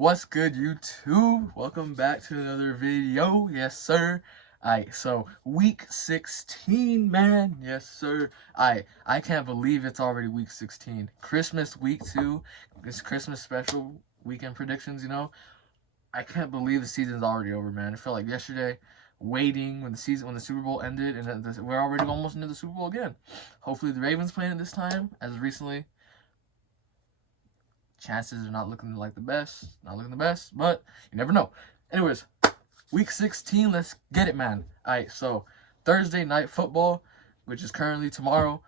What's good, YouTube? Welcome back to another video. Yes, sir. Alright, so week 16, man. Yes, sir. I can't believe it's already week 16. Christmas week 2. This Christmas special weekend predictions, I can't believe the season's already over, man. It felt like yesterday waiting when the Super Bowl ended, and we're already almost into the Super Bowl again. Hopefully the Ravens playing it this time, as recently chances are not looking the best, but you never know. Anyways, week 16, let's get it, man. Alright, so Thursday night football, which is currently tomorrow,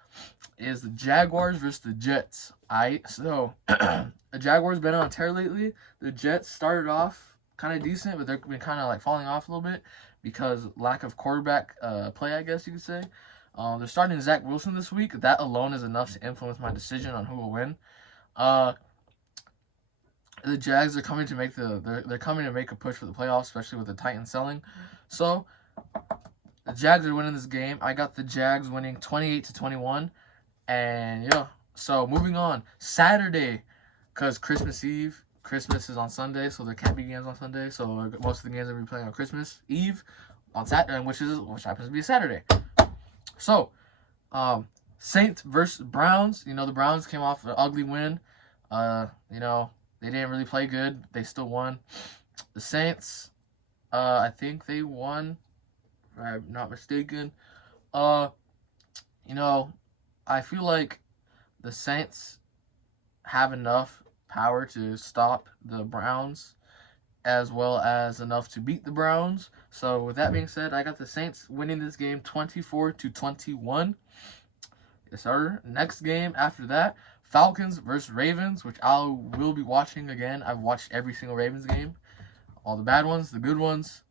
is the Jaguars versus the Jets. Alright, so the Jaguars been on a tear lately. The Jets started off kind of decent, but they've been kind of like falling off a little bit because lack of quarterback play, I guess you could say. They're starting Zach Wilson this week. That alone is enough to influence my decision on who will win. The Jags are coming to make they're coming to make a push for the playoffs, especially with the Titans selling. So the Jags are winning this game. I got the Jags winning 28-21, and yeah. So moving on, Saturday, because Christmas Eve, Christmas is on Sunday, so there can't be games on Sunday. So most of the games are be playing on Christmas Eve, on Saturday, which happens to be a Saturday. So, Saints versus Browns. The Browns came off an ugly win. They didn't really play good. They still won. The Saints, I think they won, if I'm not mistaken. I feel like the Saints have enough power to stop the Browns, as well as enough to beat the Browns. So with that being said, I got the Saints winning this game 24-21. Yes, sir. Next game after that, Falcons versus Ravens, which I will be watching again. I've watched every single Ravens game. All the bad ones, the good ones,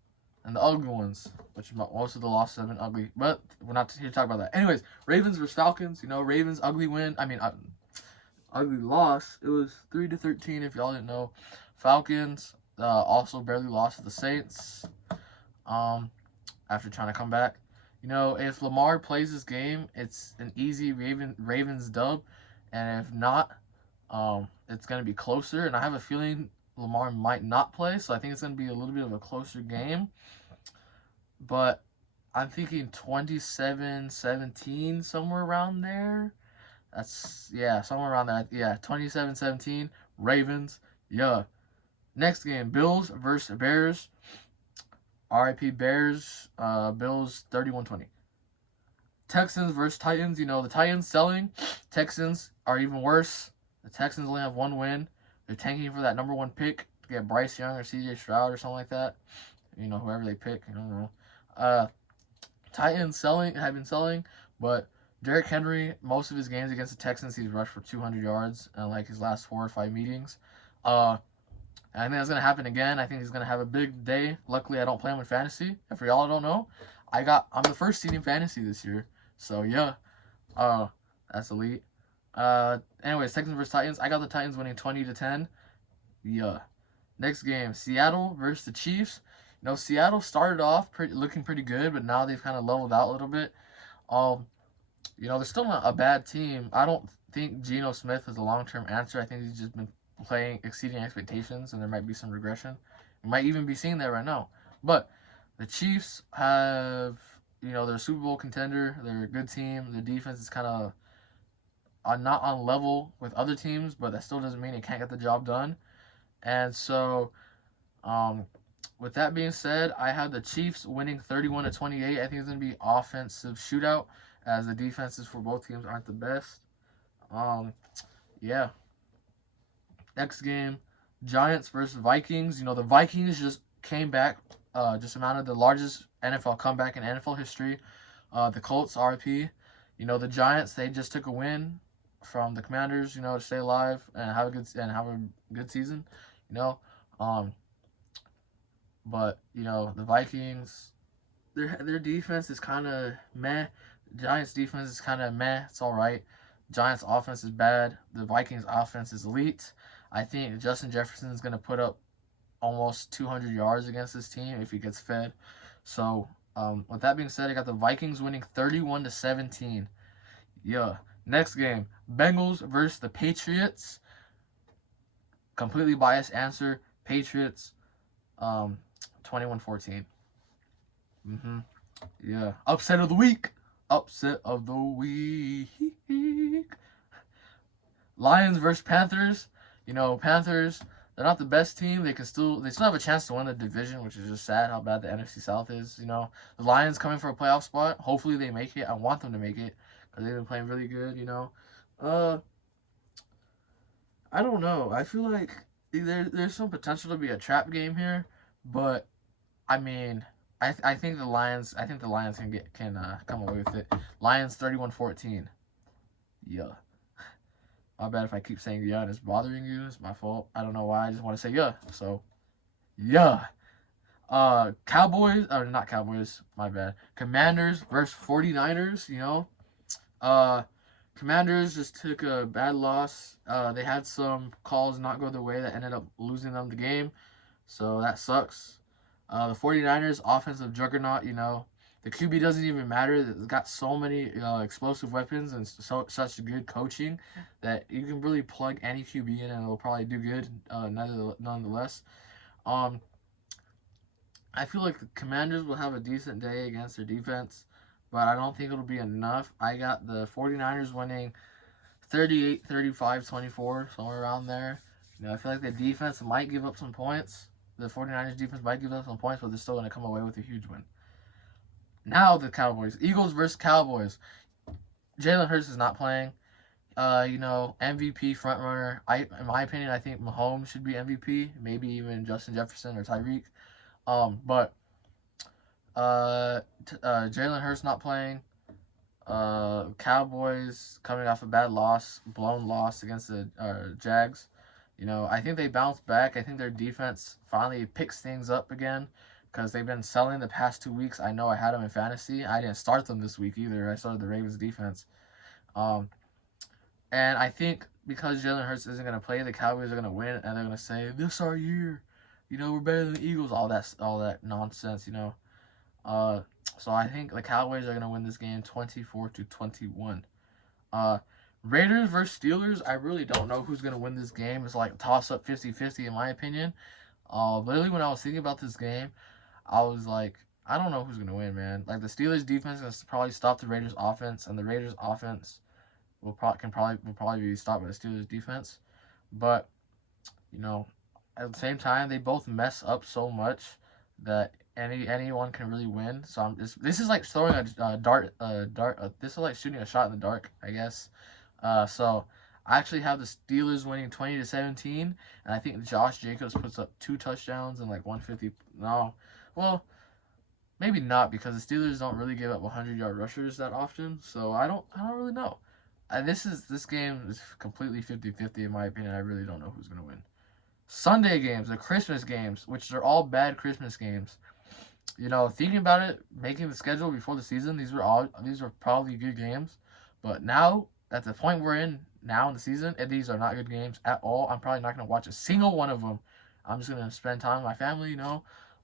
and the ugly ones, which most of the losses have been ugly. But we're not here to talk about that. Anyways, Ravens versus Falcons. Ravens ugly win. Ugly loss. It was 3-13 if y'all didn't know. Falcons also barely lost to the Saints after trying to come back. If Lamar plays this game, it's an easy Ravens dub. And if not, it's going to be closer. And I have a feeling Lamar might not play. So I think it's going to be a little bit of a closer game. But I'm thinking 27-17, somewhere around there. Somewhere around there. Yeah, 27-17, Ravens. Yeah. Next game, Bills versus Bears. RIP Bears. Bills 31-20. Texans versus Titans. The Titans selling. Texans are even worse. The Texans only have one win. They're tanking for that number 1 pick to get Bryce Young or CJ Stroud or something like that. Whoever they pick. I don't know. Titans have been selling, but Derrick Henry, most of his games against the Texans, he's rushed for 200 yards in like his last 4 or 5 meetings. I think that's gonna happen again. I think he's gonna have a big day. Luckily, I don't play him in fantasy. And for y'all who don't know, I'm the first seed in fantasy this year. So yeah, that's elite. Anyways, Texans versus Titans. I got the Titans winning 20-10. Yeah. Next game, Seattle versus the Chiefs. Seattle started off looking pretty good, but now they've kind of leveled out a little bit. They're still not a bad team. I don't think Geno Smith is a long-term answer. I think he's just been exceeding expectations, and there might be some regression. You might even be seeing that right now. But the Chiefs have, they're a Super Bowl contender. They're a good team. The defense is kind of not on level with other teams, but that still doesn't mean it can't get the job done. And so, with that being said, I have the Chiefs winning 31-28. I think it's going to be offensive shootout, as the defenses for both teams aren't the best. Yeah. Next game, Giants versus Vikings. The Vikings just came back, just amounted the largest NFL comeback in NFL history. The Colts, RP. The Giants, they just took a win from the Commanders, to stay alive and have a good season. But the Vikings, their defense is kind of meh. The Giants' defense is kind of meh. It's all right. Giants' offense is bad. The Vikings' offense is elite. I think Justin Jefferson is going to put up almost 200 yards against this team if he gets fed. So, with that being said, I got the Vikings winning 31-17. Yeah. Next game, Bengals versus the Patriots. Completely biased answer. Patriots, 21-14. Yeah. Upset of the week. Upset of the week. Lions versus Panthers. Panthers, they're not the best team. They still have a chance to win the division, which is just sad how bad the NFC South is. The Lions coming for a playoff spot. Hopefully they make it. I want them to make it because they've been playing really good. I don't know. I feel like there's some potential to be a trap game here, but I mean, I think the Lions can come away with it. Lions 31-14. Yeah. My bad if I keep saying yeah and it's bothering you. It's my fault. I don't know why. I just want to say yeah. So, yeah. Cowboys, or not Cowboys, my bad. Commanders versus 49ers, Commanders just took a bad loss. They had some calls not go their way that ended up losing them the game. So that sucks. The 49ers offensive juggernaut, the QB doesn't even matter. It's got so many explosive weapons and such good coaching that you can really plug any QB in and it'll probably do good nonetheless. I feel like the Commanders will have a decent day against their defense, but I don't think it'll be enough. I got the 49ers winning 38, 35, 24, somewhere around there. I feel like the defense might give up some points. The 49ers defense might give up some points, but they're still going to come away with a huge win. Now the Cowboys. Eagles versus Cowboys. Jalen Hurts is not playing. MVP frontrunner. In my opinion, I think Mahomes should be MVP. Maybe even Justin Jefferson or Tyreek. But Jalen Hurts not playing. Cowboys coming off a bad loss, blown loss against the Jags. I think they bounced back. I think their defense finally picks things up again because they've been selling the past 2 weeks. I know I had them in fantasy. I didn't start them this week either. I started the Ravens defense. And I think because Jalen Hurts isn't going to play, the Cowboys are going to win, and they're going to say, this is our year. We're better than the Eagles. All that nonsense, So I think the Cowboys are going to win this game 24-21. Raiders versus Steelers, I really don't know who's going to win this game. It's like toss-up 50-50 in my opinion. Literally when I was thinking about this game, I was like, I don't know who's going to win, man. Like, the Steelers defense is going to probably stop the Raiders offense, and the Raiders offense will probably be stopped by the Steelers defense. But, at the same time, they both mess up so much that anyone can really win. So this is like throwing a dart. This is like shooting a shot in the dark, I guess. So I actually have the Steelers winning 20-17, and I think Josh Jacobs puts up 2 touchdowns and like 150. No, well, maybe not because the Steelers don't really give up 100-yard rushers that often. So I don't really know. This game is completely 50-50 in my opinion. I really don't know who's gonna win. Sunday games, the Christmas games, which are all bad Christmas games. Thinking about it, making the schedule before the season, these were probably good games. But now, at the point we're in now in the season, and these are not good games at all. I'm probably not going to watch a single one of them. I'm just going to spend time with my family,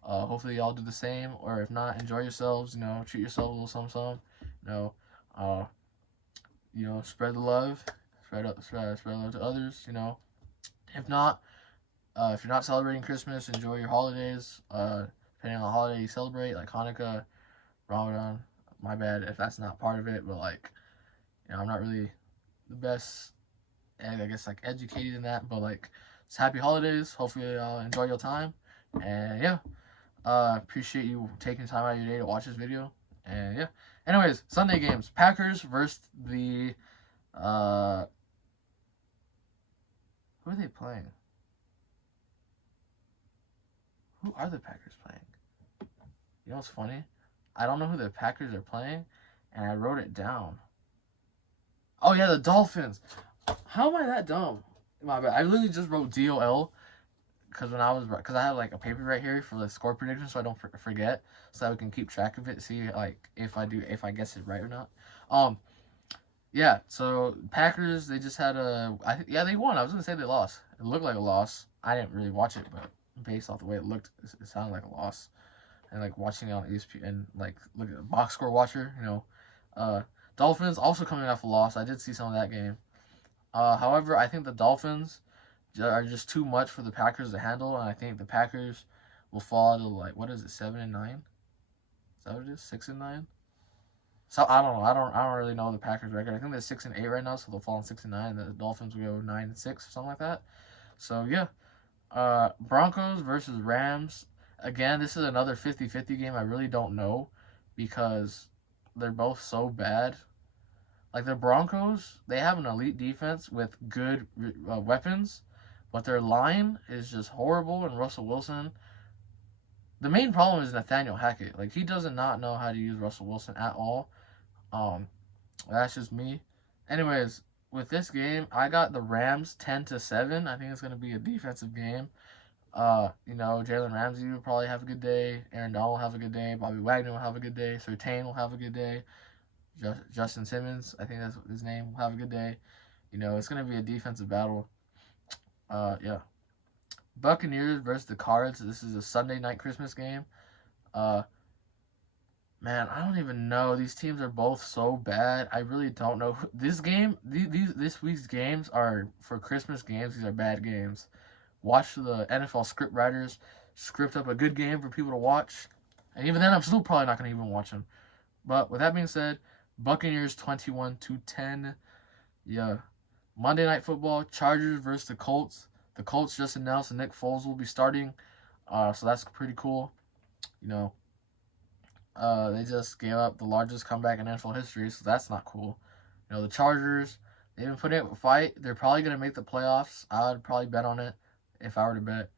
Hopefully y'all do the same, or if not, enjoy yourselves, treat yourself a little something, spread the love, spread love to others, If not, if you're not celebrating Christmas, enjoy your holidays. Depending on the holiday you celebrate, like Hanukkah, Ramadan. My bad if that's not part of it, but I'm not really the best, and I guess educated in that. But it's happy holidays. Hopefully, enjoy your time, and yeah, appreciate you taking time out of your day to watch this video, and yeah. Anyways, Sunday games: Packers versus the who are they playing? Who are the Packers playing? You know what's funny? I don't know who the Packers are playing, and I wrote it down. Oh, yeah, the Dolphins. How am I that dumb? My bad. I literally just wrote DOL because I have a paper right here for the score prediction, so I don't forget, so that we can keep track of it, see if I guess it right or not. Yeah. So Packers, they just had they won. I was gonna say they lost. It looked like a loss. I didn't really watch it, but based off the way it looked, it sounded like a loss. And watching it on ESPN, look at the box score watcher, Dolphins also coming off a loss. I did see some of that game. However, I think the Dolphins are just too much for the Packers to handle, and I think the Packers will fall to like what is it, 7-9? Is that what it is? 6-9? So I don't know. I don't really know the Packers record. I think they're 6-8 right now, so they'll fall in 6-9. The Dolphins will go 9-6 or something like that. So yeah. Broncos versus Rams. Again, this is another 50-50 game. I really don't know because they're both so bad. Like the Broncos, they have an elite defense with good weapons, but their line is just horrible. And Russell Wilson, the main problem is Nathaniel Hackett. Like he does not know how to use Russell Wilson at all. Um, that's just me. Anyways, with this game, I got the Rams 10-7. I think it's gonna be a defensive game. Jalen Ramsey will probably have a good day. Aaron Donald will have a good day. Bobby Wagner will have a good day. Surtain will have a good day. Justin Simmons, I think that's his name, will have a good day. It's going to be a defensive battle. Yeah. Buccaneers versus the Cards. This is a Sunday night Christmas game. Man, I don't even know. These teams are both so bad. I really don't know. This week's games are for Christmas games. These are bad games. Watch the NFL script writers script up a good game for people to watch. And even then, I'm still probably not going to even watch them. But with that being said, Buccaneers 21-10. Yeah. Monday Night Football, Chargers versus the Colts. The Colts just announced that Nick Foles will be starting. So that's pretty cool. They just gave up the largest comeback in NFL history, so that's not cool. The Chargers, they've been putting up a fight. They're probably going to make the playoffs. I would probably bet on it if I were to bet,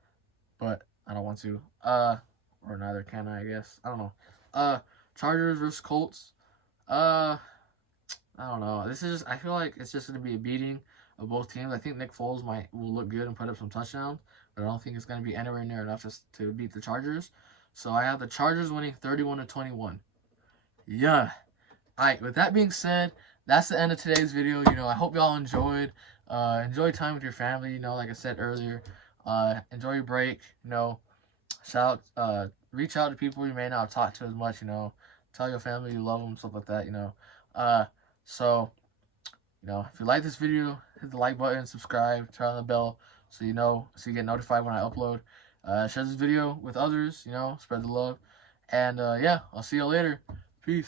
but I don't want to. Or neither can I guess. I don't know. Chargers versus Colts. I don't know. I feel like it's just going to be a beating of both teams. I think Nick Foles will look good and put up some touchdowns, but I don't think it's going to be anywhere near enough to beat the Chargers. So I have the Chargers winning 31-21. Yeah. Alright, with that being said, that's the end of today's video. I hope y'all enjoyed. Enjoy time with your family, like I said earlier. Enjoy your break, reach out to people you may not have talked to as much, tell your family you love them, stuff like that, So, if you like this video, hit the like button, subscribe, turn on the bell so you get notified when I upload. Share this video with others, spread the love. And yeah, I'll see you later. Peace.